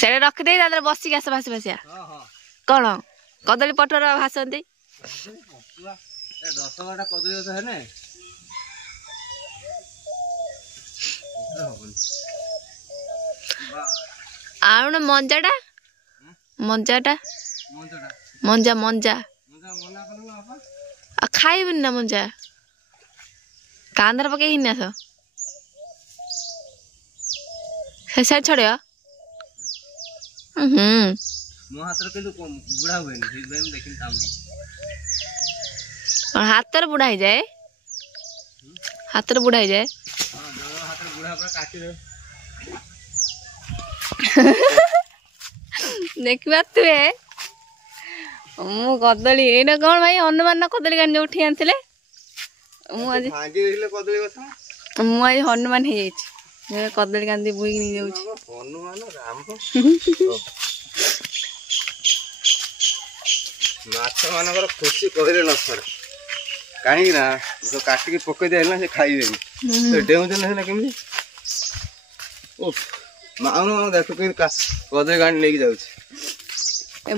से रखिदे बसिक आस भासी भासिया कौन कदली पटुआर भासती 10 बारटा कदली गछ हेने आउन मंजाटा मंजाटा मंजा मंजा खाइबनि ना मंजा कांदर पकई आस साइड छड़े मो हाथ रे किंतु बुढ़ा हुए नहीं मैं देखिन काम और हाथ रे बुढ़ा जाए हाथ रे बुढ़ा जाए हां जो हाथ रे बुढ़ा पर काटी दे देखबा तू मु कदली एना कोन भाई हनुमान ना कदली गान उठी आनथिले मु आज भांगी देले कदली गछ मु आज हनुमान हे जाई कदली गांधी बुई नहीं जाउछ हनुमान राम माछ मानकर खुशी कहले न सर काहे ना जो काटी के पके दे ना से खाइबे तो डेउ जन है केमि उफ माउनो देखो कि कदली गांडी लेके जाउछ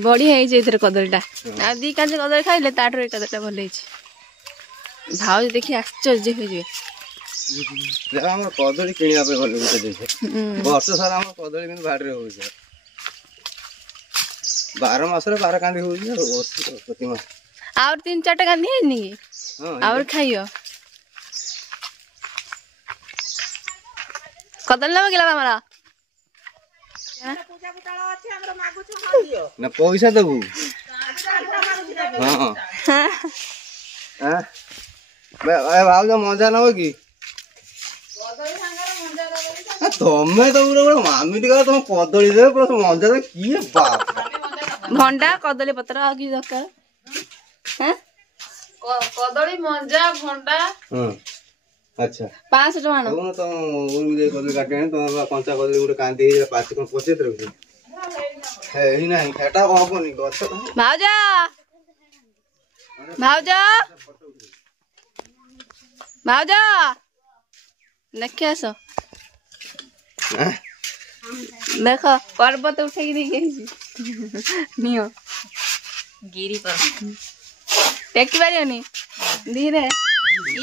बढ़िया है इधर कदलीटा आ दी कांच कदली खाइले ताटर कदलीटा भल है भाव देखि आश्चर्य हो जे हम कदली किनिया पे भल गुटे देखे वर्ष सारा हम कदली बिन बाड़ रे हो जे 12 मास रे 12 कांदी हो जे प्रति मास और 3-4 कांदी है नी और खाइयो कदली ना गेला हमरा पूजा पुटाला अछि हमरा मागु छ दियो ना पैसा देबू हां हां ए भाव जो मजा न हो की कदली संगर मजा न तमे तो पूरा मामी टिका तुम कदली दे पूरा मजा की बाप भंडा कदली पत्र आ की दरकार हैं कदली मंजा भंडा हां अच्छा 500 टका न तो उन जे कदली काटे तो कंचा कदली गुटे कांदी पाची कोन पचे रखी हे ही नहीं खेटा होबनी गछ भाउजा भाउजा भाउजा देखे आसो देख पर्वत उठे नियो गिरी पर टेकी पारियोनी धीरे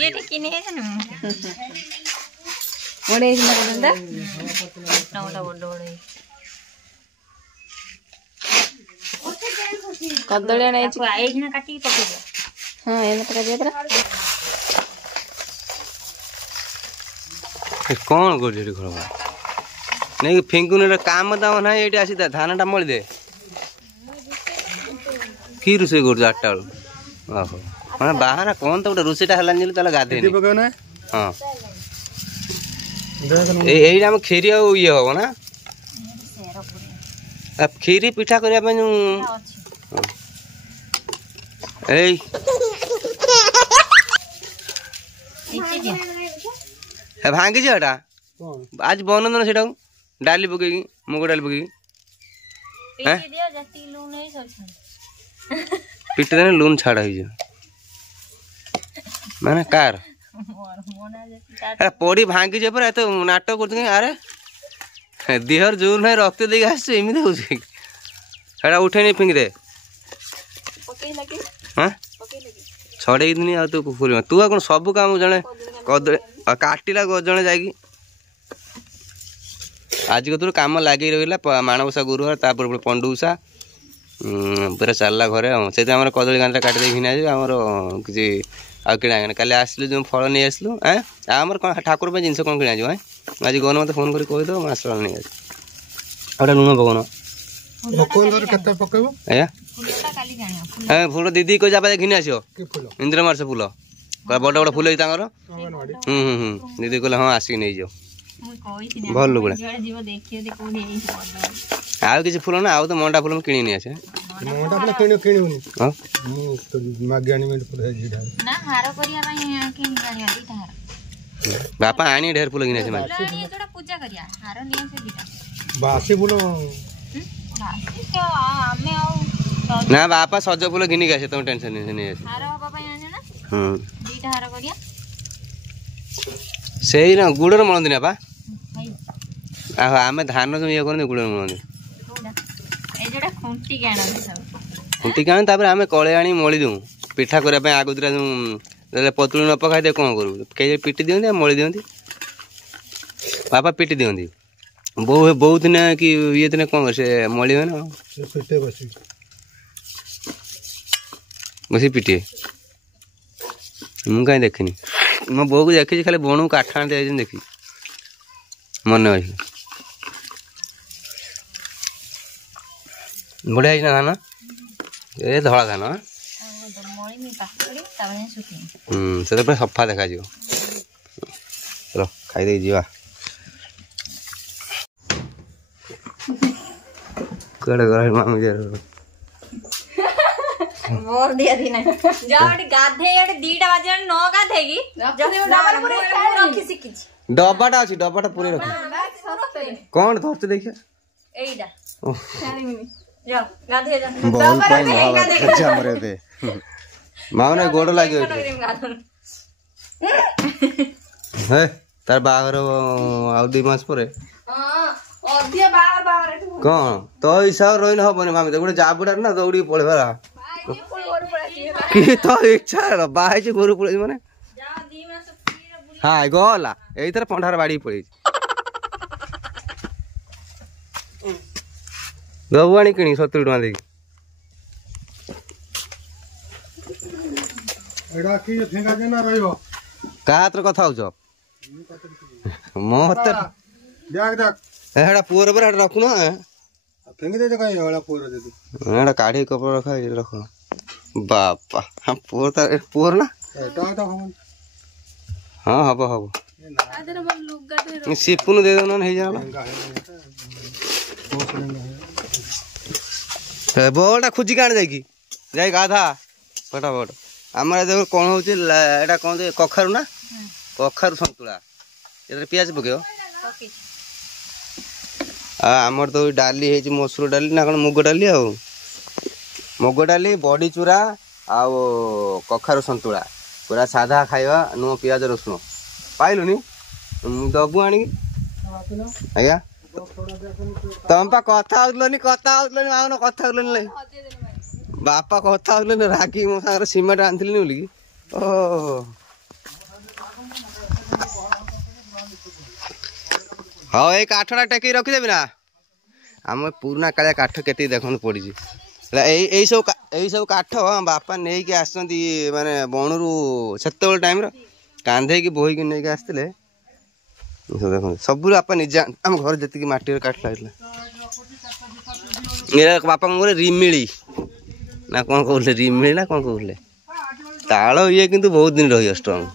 ये टेकी नहीं है ना ओडे इस मगंदा नौटा बोडोडे कदली नहीं छि आइ ना काटी पके हां एने पका दिया तरा कौन कर घर नहीं फेंकुन काम दाम ना ये आसी धानटा मल दे कि रोसे कर 8टा ओहो मैं बाहर कौन तो रोसेटा है गाधे हाँ यही आम खीरी ये हम ना खीरी पिठा करने भांगी एटा आज बनन से डाली पकई मुग डाली पकई पिट देने लून छाड़ा माने कार पड़ी भांगी जे पर एत नाटक कर अरे देहर जोर ना रक्त दे एमती हो उठे नहीं फिंग दे हाँ छड़े दिन आ तू फुल तू कौन सब काम जड़े काटिला जड़े जा आज कतुर कम लगे रहा माणबसा गुरुवार तापर पंडुसा पूरा चलला घरे से कदली गांधा काटी घिना आमर किसी आ किना काली आसलु जो फल नहीं आसलु आमर कौन ठाकुर जिनस कौन किना आज गन मत फोन कर कहीद मास नहीं आगे लुण पकड़ फूल दीदी को जा घिनी आस इंद्र मार्स फूल बड़ बड़ फूल दीदी कहले हाँ आसिक नहीं जाओ भल लुगड़ा आउ किसी फूल ना आउ तो मंडा फूल किणी नहीं आसे मंडा फूल किणी किणी हां मागे आनी में फूल है ना हार करिया पई किणी गानी दीटा हार बापा आनी ढेर फूल किनी आसे मागे ये जोड़ा पूजा करिया हार नहीं से दीटा बासी फूल बासी तो हमें आउ ना बापा सज फूल किनी के आसे तुम टेंशन नहीं आसे हार बाबा पई आने ना दीटा हार करिया सेही ना गुड़र मळंदी ना बा आमे धान जो ये करने गुड़र मळंदी खुंटी के आने आम कले आनी मली दूँ पिठा करने आगुरा जो पतुली न पकाई दे कौन करूँ कई पिटी दिखती मली दिखती बापा पिटी दिखती बहु दिन कि ये दिन कौन कर से मली हुए ना बस पिटे मुझे कहीं देखनी मो बो को देखी खाली बणु काठ आने देखी मन अच्छे बढ़िया है धान ए धला धान से पूरा सफा देखा चलो खाई दे जीवा कड़े गरे मामी जर मोर दिया थी ना जाओ गाधे यार 2टा बजे न गाधेगी रखी सिकी डब्बाटा अछि डब्बाटा पूरे रख कौन धरते देखिए एइडा जाओ गाधे जा बहुत टाइम हवा अच्छा मरे पे माने गोड़ लागियो हे तार बागर आ 2 मास परे हां अधिया बागर कौन तो हिसाब रहिल हबनी मामी गोटे जाबुडा ना दौड़ी पळेबा कि तो इच्छा बाहाई से गोरु पड़े माने हाँ गला यही पंडार बाड़ी पड़े दबु आनी किणी 70 टका दे एडा की फेंगा देना रहियो का हाथ कथा होछ मो हाथ देख देख एडा पुअर पर रखु ना फेंग दे कहीं एडा पुअर दे एडा काढ़ी कपड़ा रखा है रखो बापा हम पुअर ना एटा तो हम हां हबो हबो आदर बल लुगा दे सिपुन दे दो ना हे जाला बोलटा खुजी काण जाई जाई गाधा फटाफट आमर देखो कौन होची एटा कौन दे कखारु ना कखारु संतुला एतरे प्याज पकेओ आमर तो डाली है मसूर डाली ना कौन मुग डाली आ मुग डाली बड़ी चूरा आउ कखारु संतुला पूरा साधा खाଇବା नु प्याज रसुण पाइलुनी दबु आनी आज्ञा तुम पा कथा होतलनी आउन कथा होतलनी बापा कथा होतलनी रागी मो सागर सिमेंट आनथिलनी बोली ओ हाँ ये काठटा टेकी रखिदेबी ना आम पुराना कालिया काठ केते देखन पड़ी सब काठ बापा नहीं कि आसती माने बणुरु सेत टाइम कांधे की बोही की नहीं आसते देख सब बापा निजा आम घर जी मटी काठ लगे बापा कौन रिमिली ना कौन कहते रिमिली ना कौन कहते ताल ये किंतु बहुत दिन रही स्ट्रंग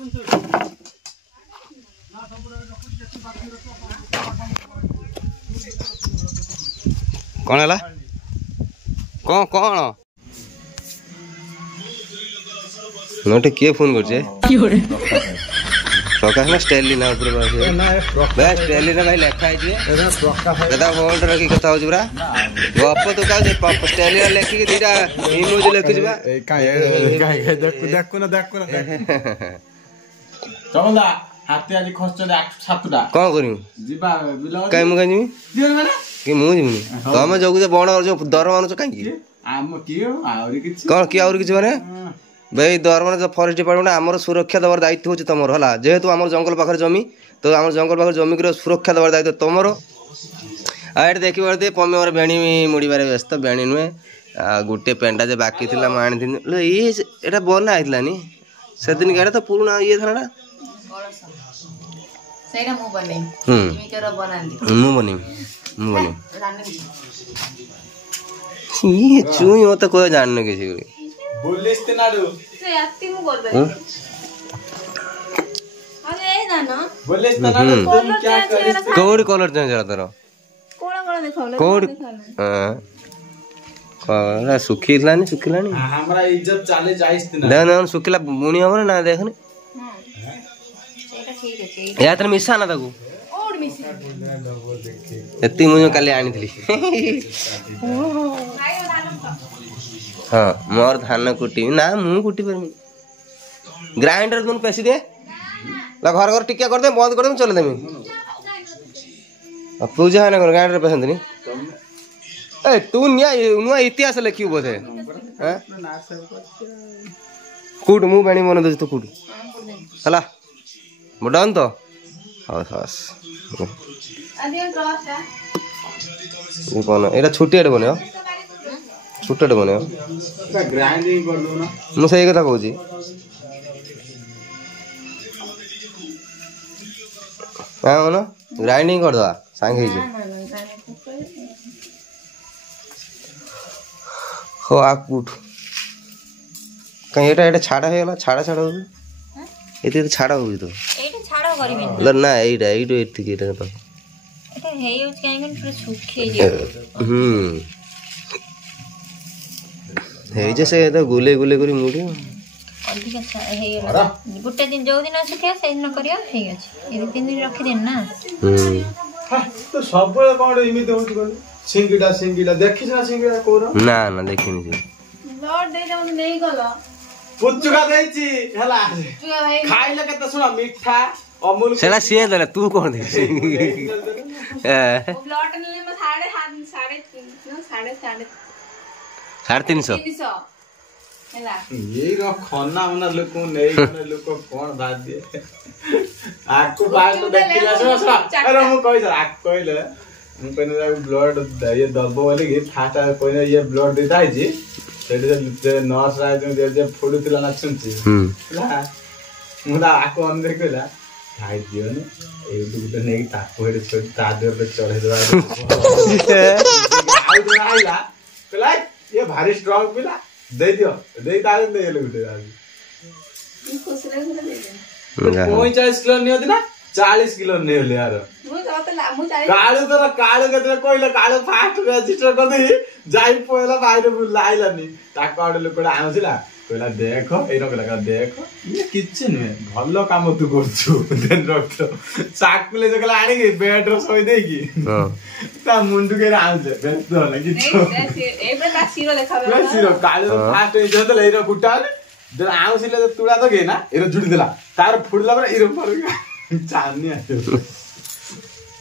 कौन है कौन कौन नोटे किए फोन कर प्रकाश ना स्टेलिना ऊपर भाई स्टेलिना भाई लेखा है दादा फोन रखी कथा हो पूरा गप तो का स्टेलिना लेखि के दीटा इमोजी लिखि जबा देखो ना चमदा हाथे आज खर्च 7टा कौन करियो जीवा बिलो काई मु काई दियो ना कि मु जिमि तमे जोगु जे बण जो दर मानु छ काई आम कियो आउरी किछ कौन कि और किछ माने भाई दरमान जो फॉरेस्ट डिपार्टमेंट आमर सुरक्षा देवार दायित्व हो तुम है जेहेतु आम जंगल पाखे जमी तो आम जंगल पाखे जमी की सुरक्षा देवार दायित्व तुम आए देखिए पमे मोर बेणी मुड़बार व्यस्त बेणी नुहे गोटे पेंडा जो बाकी थी आनी ये बना होनी से दिन गाड़ा तो पुराना ये था ना चुई मत कह जान किसी कौड़ी कलर चेंज तर कौड़ी सुखिलानी सुखिलानी सुखिला बुणी हम ना देखनी या मिसा ना ताकू एति मुझे काली आनी हाँ मोर धान कुटी ना मु कुटी पर ग्राइंडर तुम पेसी दे घर घर टिका कर दे बंद कर दे चले देमी पूजा है ना ग्राइंडर पेसंत नहीं ए तू नुआ इतिहास लिखिबु बोधे हैं कुट मु बेणी मन दे तू कुट हला बडन तो हस हस ये कौन एटा छुट्टी बने छुट्टी बने ग्राइंडिंग कर दो ना मु सही कथा कहूची हां ना ग्राइंडिंग कर दवा सांगे जे हो आकुट कहीं एटा छाड़ा हेला छाड़ा हो एते तो छाड़ा हो तो एटा छाड़ा करबी ल ना एटा एति केटा तो एटा हे यूज काहे पूरा सुखे जे हे जैसे तो गुले गुले करी मुड़ी अधिक अच्छा हे गुटे दिन जो दिन सुखे से दिन करियो ठीक अछि ए तीन दिन रखि देन ना तो सब कोन इमिते होत कोन सिंगीडा देखि ना सिंगीडा कोरो ना ना देखिनी छी लॉर्ड दे दे नहीं गलो पुचुका देछि हला खाइले केते सुना मीठा अमूल सेला सिए देला तू कोन दे लॉर्ड ने में 350 हेला ये रो खाना उना लोक नै कोन लोक कोन बात दिए आको बात तो देखिला सुना अरे मु कहि जा आ कहिले मु कहने ब्लड ये दबो वाले के फाटा कोने ये ब्लड देता है जी सेटे जे नर्स राय जे फोटो तिला ना सुनछि ला मुदा आको अंदर कला खाइ दियो ने ए दुगुटे नै ताको हेड छोड़ ता देर पे चढ़े दवा आइ दे आइला कला ये भारी स्ट्रांग पिला दे दियो दे ताले दे ले गुटे आज खुसरे दे दे 45 किलो नियो दिना 40 किलो नहीं ले यार काळू तर काळू केतरे कोइले काळू फास्ट रजिस्टर कर दे जाई पहिला बाहिर बुलाइला नि ताको आडे लोकडा आनसिला कहला देखो एनो कहला देखो ये किछ नै भलो काम तू करछु देन रखतो साकुले जकला आनी के बेड रो सोई दे की हां ता मुंडू के आनसे बेस्ट होला किछ ए बेटा सिरो देखा सिरो काळू फास्ट ए जत लेरो गुटाले देन आउसिले तुडा तो गे ना एरो जुडी देला तार फुडला पर एरो पर चांदनी आयो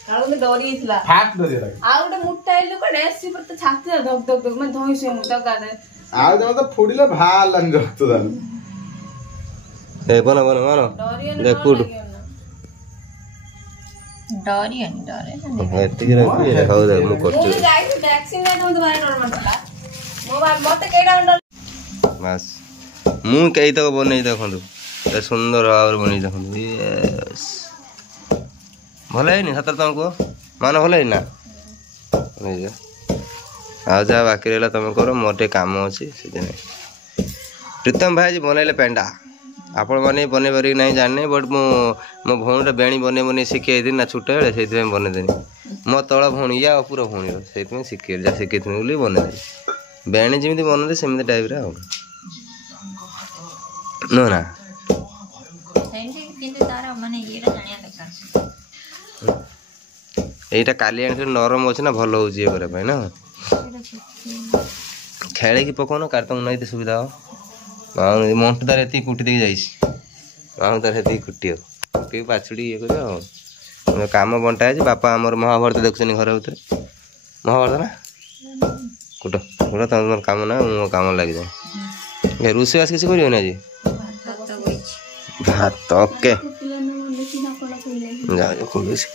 काळू में डोरी इतला फाट दे लगे आ उडे मुट्टा इलो को एसी पर तो छाती धक धक धक मैं धोई से मुट्टा गादे आ तो फुडीले भाल लन रखतो दान ए बना देख कुड डरियन डरे एति के रखी हो दे मु करछु मु जाई वैक्सीन दे तुम तुम्हारे डर मतला मोबाइल मते केडा डर बस मु कई तक बनै देखंतु ए सुंदर और बनै देखंतु यस भले नि सतर तुमको मान भले ना नै जा आ जा बाकी रहला तुम करो मोटे काम अछि से नै प्रीतम भाई जी बनैले पेंडा आपण माने बने बरी नहीं जानने बट मो भौणीटा बेणी बने शिखे दिन ना छुट्टे बेले से बने देनी मो तल भौणी या पूरा भौणी से शिखे जा शिखे बोली बने दे बेणी जमी बनते सेमती टाइप रे नो ना এইটা কালি আনি নরম আছে না ভালো হচ্ছে ইয়ে করা পাই না খেলে কি পকানো কার তো নাই সুবিধা हो মন্টু তার এতি কুটি দিয়ে যাইছি তার এতি কুটিও কুটি পাছুড়ি ইয়ে করিও কাম বଣ୍ଟା আছে বাপা আমার মহাভারত দেখছেন ঘর ভিতরে মহাভারত না কুট কুট তোমার কাম না মো কাম লাগি যায় রুসে আজ কিছু করিও না জি ভাত ওকে যা খুলছি